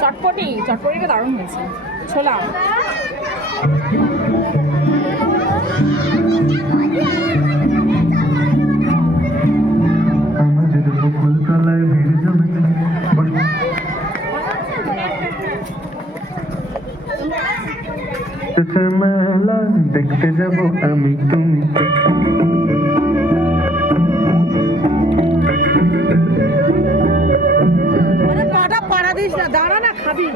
চটপটিটা দারুণ হয়েছে। ছোলা মেলা দেখতে যাবো আমি তুমি পাটা পাড়া দিস না, দাঁড়া না, খাবি।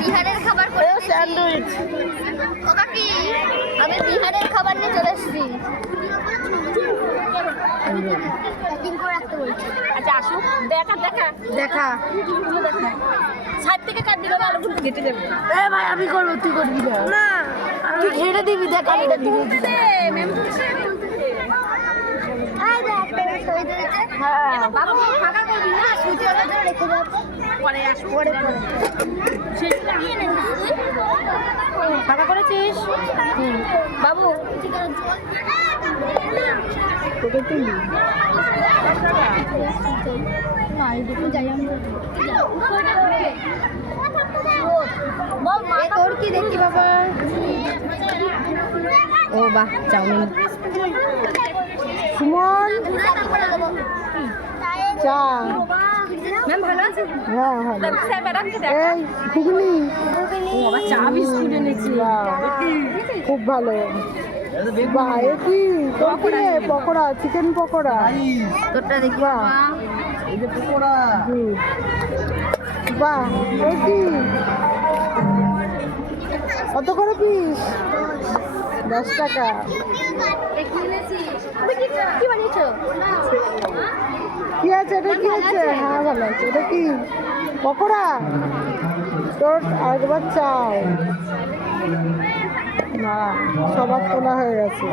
বিহারের খাবার স্যান্ডউইচ। ও কাকি, আমি বিহারের খাবার নিয়ে চলে এসেছি। আচ্ছা আসুক, দেখা দেখা দেখা সাইড থেকে কাট দিলে আলুগুলো কেটে দেবে। ভাই আমি করবো, তুই করবি না, তুই ঘেটে দিবি। দেখা ফাঁকা করেছিস বাবু? তোর কি দেখি বাবা? ও বাহ, চাউমিন। সুমন চা। ম্যাম ভালো আছেন? হ্যাঁ ভালো। স্যার ম্যাডাম কি দেখ, এই ঘুগনি। ও বাবা, চা বিস্কুট এনেছি। খুব ভালো। বাহ, এ কি তোর কি রে? পকোড়া, চিকেন পকোড়া। তোরটা দেখবা, এই যে পকোড়া। বাহ, তোর কি কত করে পিস? 10 টাকা। কি আছে এটা? কি আছে? হ্যাঁ ভালো আছে। এটা কি পকোড়া? তোর আরেকবার চাও না, সবার তোলা হয়ে গেছে।